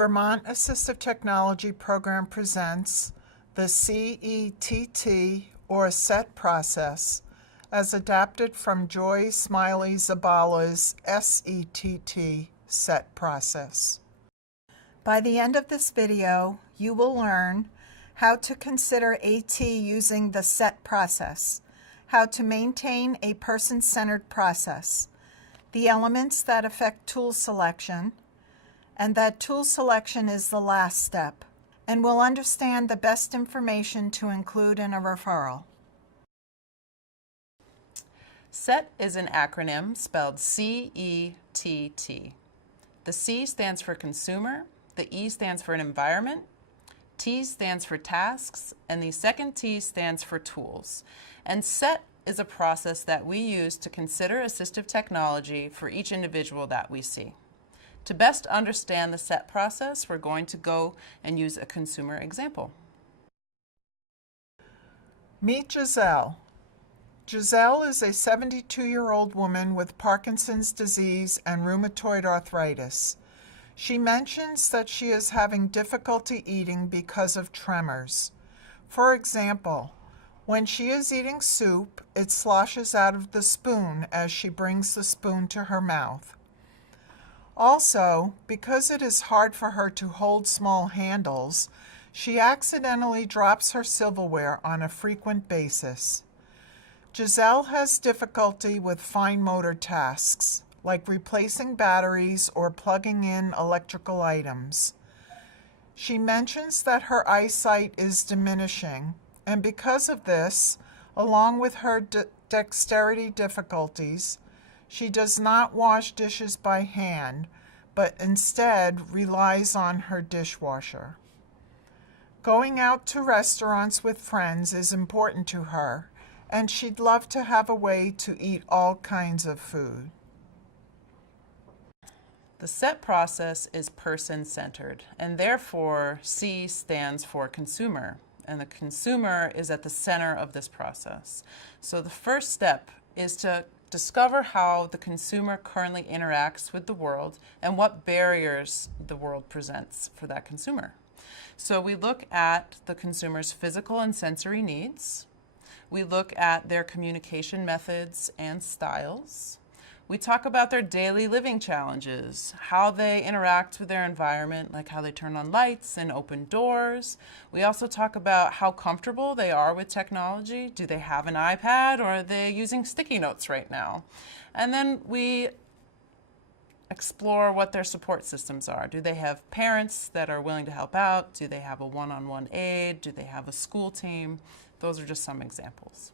Vermont Assistive Technology Program presents the CETT or CETT process as adapted from Joy Smiley Zabala's SETT CETT process. By the end of this video, you will learn how to consider AT using the CETT process, how to maintain a person-centered process, the elements that affect tool selection, and that tool selection is the last step, and we'll understand the best information to include in a referral. CETT is an acronym spelled C-E-T-T. The C stands for consumer, the E stands for an environment, T stands for tasks, and the second T stands for tools. And CETT is a process that we use to consider assistive technology for each individual that we see. To best understand the CETT process, we're going to go and use a consumer example. Meet Giselle. Giselle is a 72-year-old woman with Parkinson's disease and rheumatoid arthritis. She mentions that she is having difficulty eating because of tremors. For example, when she is eating soup, it sloshes out of the spoon as she brings the spoon to her mouth. Also, because it is hard for her to hold small handles, she accidentally drops her silverware on a frequent basis. Giselle has difficulty with fine motor tasks, like replacing batteries or plugging in electrical items. She mentions that her eyesight is diminishing, and because of this, along with her dexterity difficulties, she does not wash dishes by hand, but instead relies on her dishwasher. Going out to restaurants with friends is important to her, and she'd love to have a way to eat all kinds of food. The CETT process is person-centered, and therefore C stands for consumer, and the consumer is at the center of this process. So the first step is to discover how the consumer currently interacts with the world and what barriers the world presents for that consumer. So we look at the consumer's physical and sensory needs. We look at their communication methods and styles. We talk about their daily living challenges, how they interact with their environment, like how they turn on lights and open doors. We also talk about how comfortable they are with technology. Do they have an iPad or are they using sticky notes right now? And then we explore what their support systems are. Do they have parents that are willing to help out? Do they have a one-on-one aide? Do they have a school team? Those are just some examples.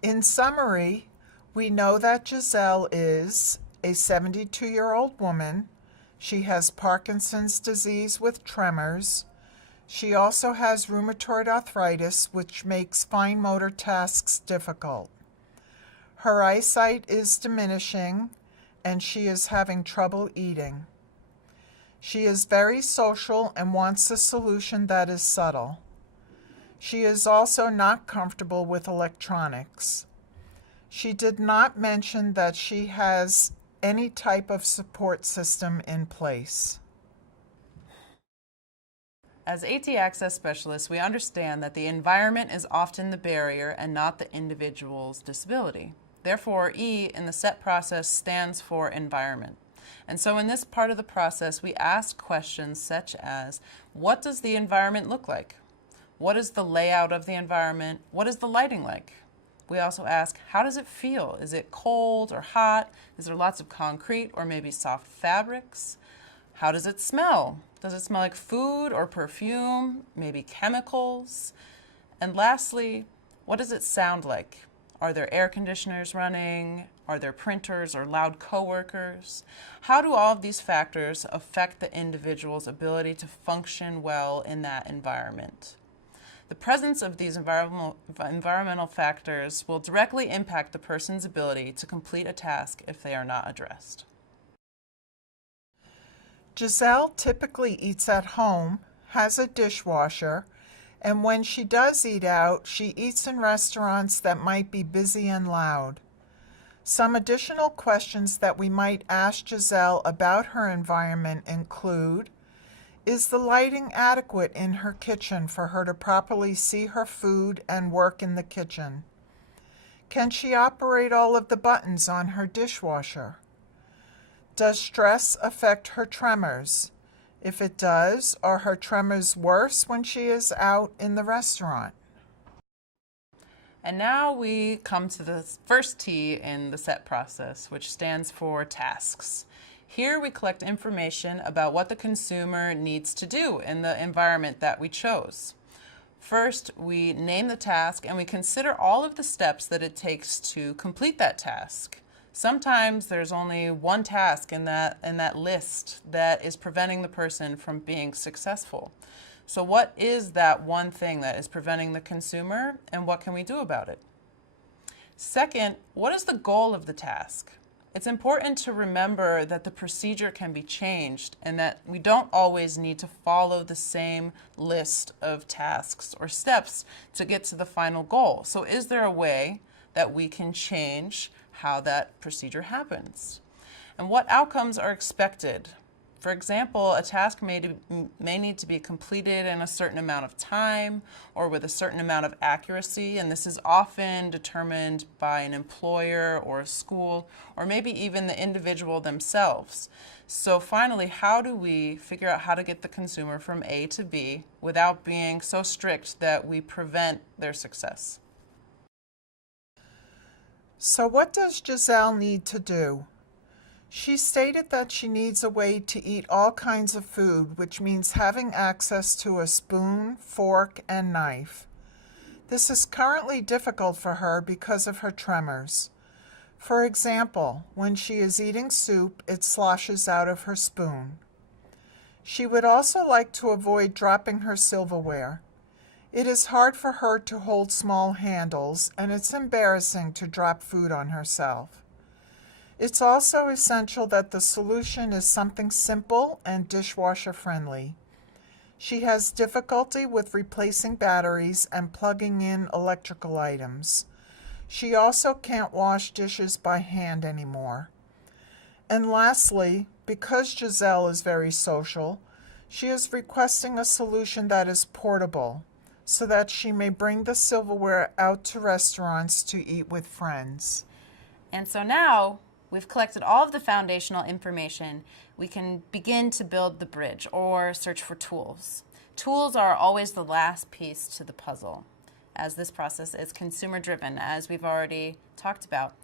In summary, we know that Giselle is a 72-year-old woman. She has Parkinson's disease with tremors. She also has rheumatoid arthritis, which makes fine motor tasks difficult. Her eyesight is diminishing, and she is having trouble eating. She is very social and wants a solution that is subtle. She is also not comfortable with electronics. She did not mention that she has any type of support system in place. As AT Access specialists, we understand that the environment is often the barrier and not the individual's disability. Therefore, E in the CETT process stands for environment. And so in this part of the process, we ask questions such as, what does the environment look like? What is the layout of the environment? What is the lighting like? We also ask, how does it feel? Is it cold or hot? Is there lots of concrete or maybe soft fabrics? How does it smell? Does it smell like food or perfume? Maybe chemicals? And lastly, what does it sound like? Are there air conditioners running? Are there printers or loud coworkers? How do all of these factors affect the individual's ability to function well in that environment? The presence of these environmental factors will directly impact the person's ability to complete a task if they are not addressed. Giselle typically eats at home, has a dishwasher, and when she does eat out, she eats in restaurants that might be busy and loud. Some additional questions that we might ask Giselle about her environment include: is the lighting adequate in her kitchen for her to properly see her food and work in the kitchen? Can she operate all of the buttons on her dishwasher? Does stress affect her tremors? If it does, are her tremors worse when she is out in the restaurant? And now we come to the first T in the CETT process, which stands for tasks. Here we collect information about what the consumer needs to do in the environment that we chose. First, we name the task and we consider all of the steps that it takes to complete that task. Sometimes there's only one task in that list that is preventing the person from being successful. So what is that one thing that is preventing the consumer, and what can we do about it? Second, what is the goal of the task? It's important to remember that the procedure can be changed and that we don't always need to follow the same list of tasks or steps to get to the final goal. So is there a way that we can change how that procedure happens? And what outcomes are expected? For example, a task may need to be completed in a certain amount of time or with a certain amount of accuracy, and this is often determined by an employer or a school or maybe even the individual themselves. So finally, how do we figure out how to get the consumer from A to B without being so strict that we prevent their success? So what does Giselle need to do? She stated that she needs a way to eat all kinds of food, which means having access to a spoon, fork, and knife. This is currently difficult for her because of her tremors. For example, when she is eating soup, it sloshes out of her spoon. She would also like to avoid dropping her silverware. It is hard for her to hold small handles, and it's embarrassing to drop food on herself. It's also essential that the solution is something simple and dishwasher friendly. She has difficulty with replacing batteries and plugging in electrical items. She also can't wash dishes by hand anymore. And lastly, because Giselle is very social, she is requesting a solution that is portable, so that she may bring the silverware out to restaurants to eat with friends. And so now we've collected all of the foundational information. We can begin to build the bridge or search for tools. Tools are always the last piece to the puzzle, as this process is consumer-driven, as we've already talked about.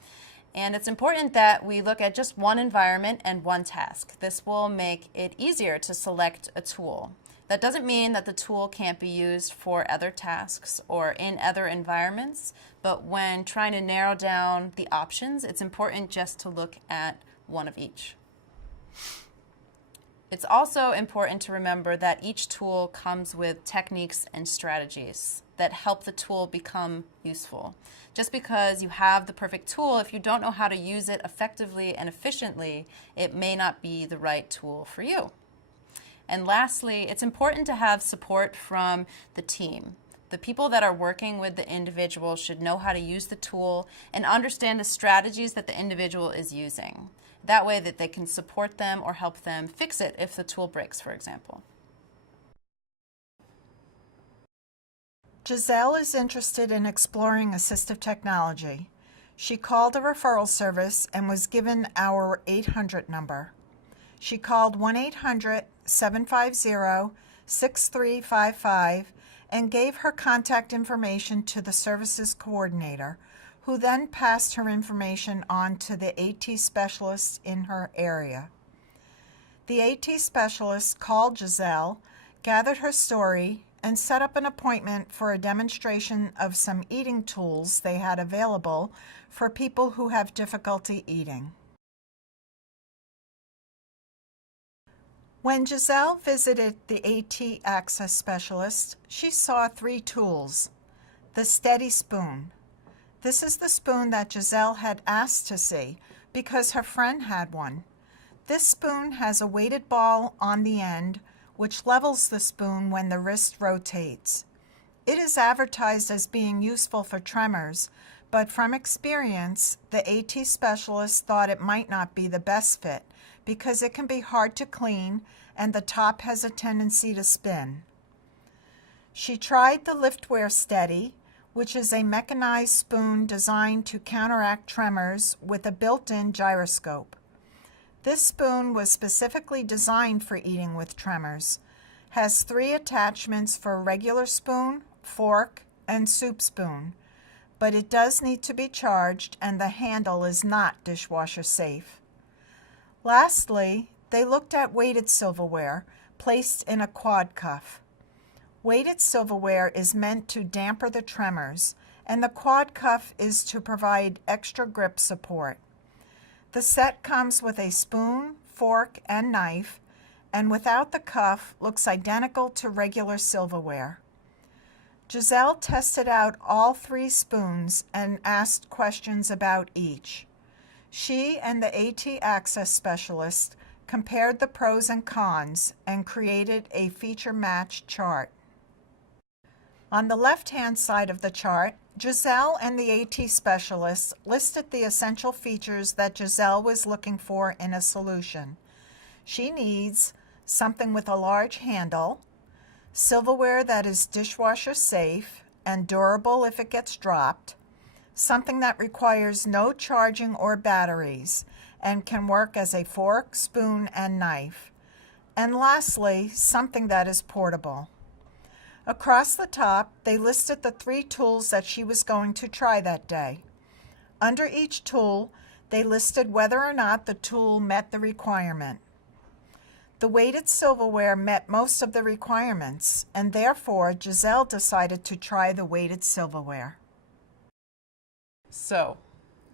And it's important that we look at just one environment and one task. This will make it easier to select a tool. That doesn't mean that the tool can't be used for other tasks or in other environments, but when trying to narrow down the options, it's important just to look at one of each. It's also important to remember that each tool comes with techniques and strategies that help the tool become useful. Just because you have the perfect tool, if you don't know how to use it effectively and efficiently, it may not be the right tool for you. And lastly, it's important to have support from the team. The people that are working with the individual should know how to use the tool and understand the strategies that the individual is using. That way that they can support them or help them fix it if the tool breaks, for example. Giselle is interested in exploring assistive technology. She called a referral service and was given our 800 number. She called 1-800-750-6355 and gave her contact information to the services coordinator, who then passed her information on to the AT specialist in her area. The AT specialist called Giselle, gathered her story, and set up an appointment for a demonstration of some eating tools they had available for people who have difficulty eating. When Giselle visited the AT Access Specialist, she saw 3 tools. The Steady Spoon. This is the spoon that Giselle had asked to see because her friend had one. This spoon has a weighted ball on the end, which levels the spoon when the wrist rotates. It is advertised as being useful for tremors, but from experience, the AT specialist thought it might not be the best fit because it can be hard to clean and the top has a tendency to spin. She tried the Liftware Steady, which is a mechanized spoon designed to counteract tremors with a built-in gyroscope. This spoon was specifically designed for eating with tremors, has 3 attachments for a regular spoon, fork, and soup spoon, but it does need to be charged and the handle is not dishwasher safe. Lastly, they looked at weighted silverware placed in a quad cuff. Weighted silverware is meant to damper the tremors, and the quad cuff is to provide extra grip support. The set comes with a spoon, fork, and knife, and without the cuff looks identical to regular silverware. Giselle tested out all 3 spoons and asked questions about each. She and the AT Access specialist compared the pros and cons and created a feature-match chart. On the left-hand side of the chart, Giselle and the AT specialist listed the essential features that Giselle was looking for in a solution. She needs something with a large handle, silverware that is dishwasher safe and durable if it gets dropped, something that requires no charging or batteries and can work as a fork, spoon, and knife, and lastly, something that is portable. Across the top, they listed the 3 tools that she was going to try that day. Under each tool, they listed whether or not the tool met the requirement. The weighted silverware met most of the requirements, and therefore Giselle decided to try the weighted silverware. So,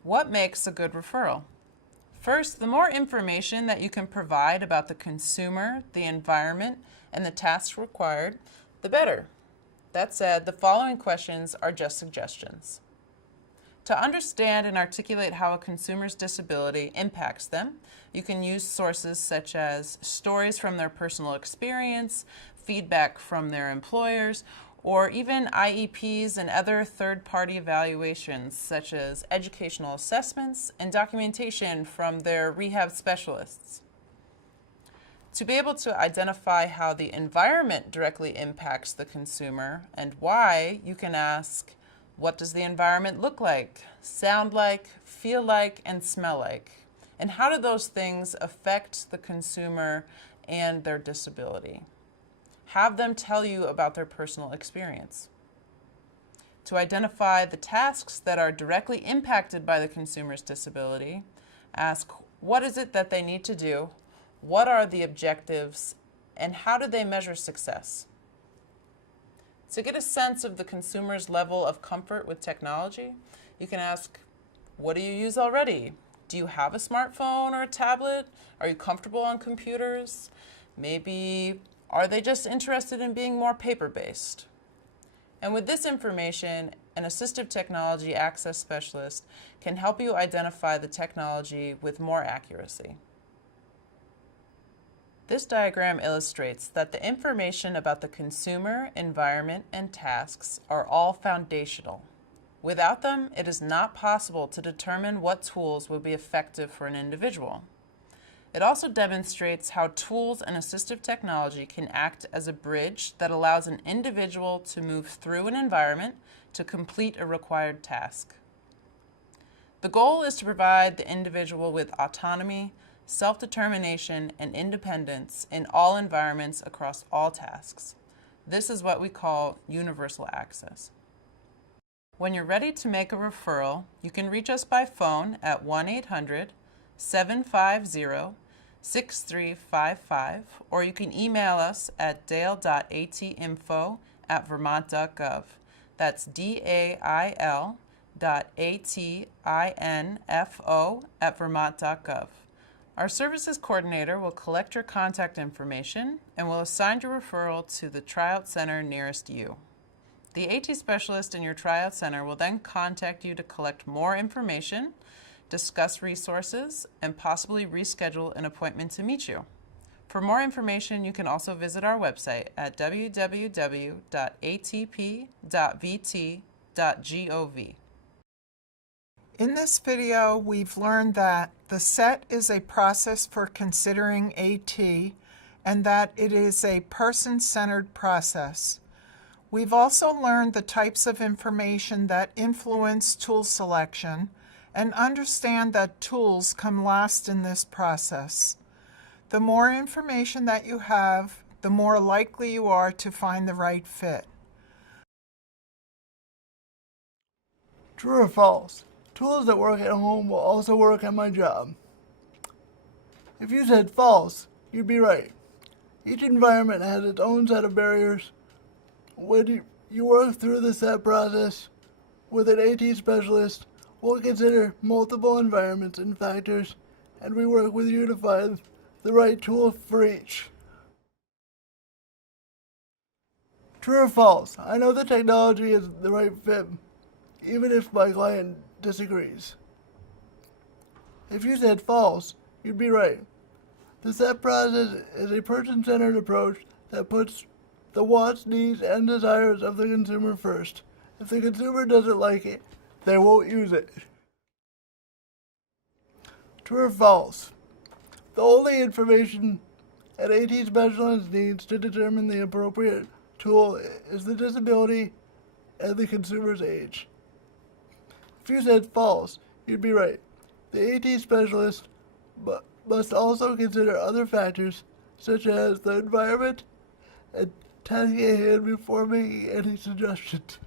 what makes a good referral? First, the more information that you can provide about the consumer, the environment, and the tasks required, the better. That said, the following questions are just suggestions. To understand and articulate how a consumer's disability impacts them, you can use sources such as stories from their personal experience, feedback from their employers, or even IEPs and other third-party evaluations such as educational assessments and documentation from their rehab specialists. To be able to identify how the environment directly impacts the consumer and why, you can ask, what does the environment look like, sound like, feel like, and smell like? And how do those things affect the consumer and their disability? Have them tell you about their personal experience. To identify the tasks that are directly impacted by the consumer's disability, ask, what is it that they need to do? What are the objectives, and how do they measure success? To get a sense of the consumer's level of comfort with technology, you can ask, what do you use already? Do you have a smartphone or a tablet? Are you comfortable on computers? Maybe, are they just interested in being more paper-based? And with this information, an assistive technology access specialist can help you identify the technology with more accuracy. This diagram illustrates that the information about the consumer, environment, and tasks are all foundational. Without them, it is not possible to determine what tools will be effective for an individual. It also demonstrates how tools and assistive technology can act as a bridge that allows an individual to move through an environment to complete a required task. The goal is to provide the individual with autonomy, self-determination, and independence in all environments across all tasks. This is what we call universal access. When you're ready to make a referral, you can reach us by phone at 1-800-750-6355, or you can email us at dale.atinfo@vermont.gov. That's DAIL.ATINFO@vermont.gov. Our services coordinator will collect your contact information and will assign your referral to the tryout center nearest you. The AT specialist in your tryout center will then contact you to collect more information, discuss resources, and possibly reschedule an appointment to meet you. For more information, you can also visit our website at www.atp.vt.gov. In this video, we've learned that the CETT is a process for considering AT and that it is a person-centered process. We've also learned the types of information that influence tool selection and understand that tools come last in this process. The more information that you have, the more likely you are to find the right fit. True or false? Tools that work at home will also work at my job. If you said false, you'd be right. Each environment has its own set of barriers. When you work through the CETT process with an AT specialist, we'll consider multiple environments and factors, and we work with you to find the right tool for each. True or false? I know the technology is the right fit, even if my client disagrees. If you said false, you'd be right. The CETT process is a person-centered approach that puts the wants, needs, and desires of the consumer first. If the consumer doesn't like it, they won't use it. True or false? The only information an AT specialist needs to determine the appropriate tool is the disability and the consumer's age. If you said false, you'd be right. The AT specialist must also consider other factors, such as the environment and taking a hand before making any suggestions.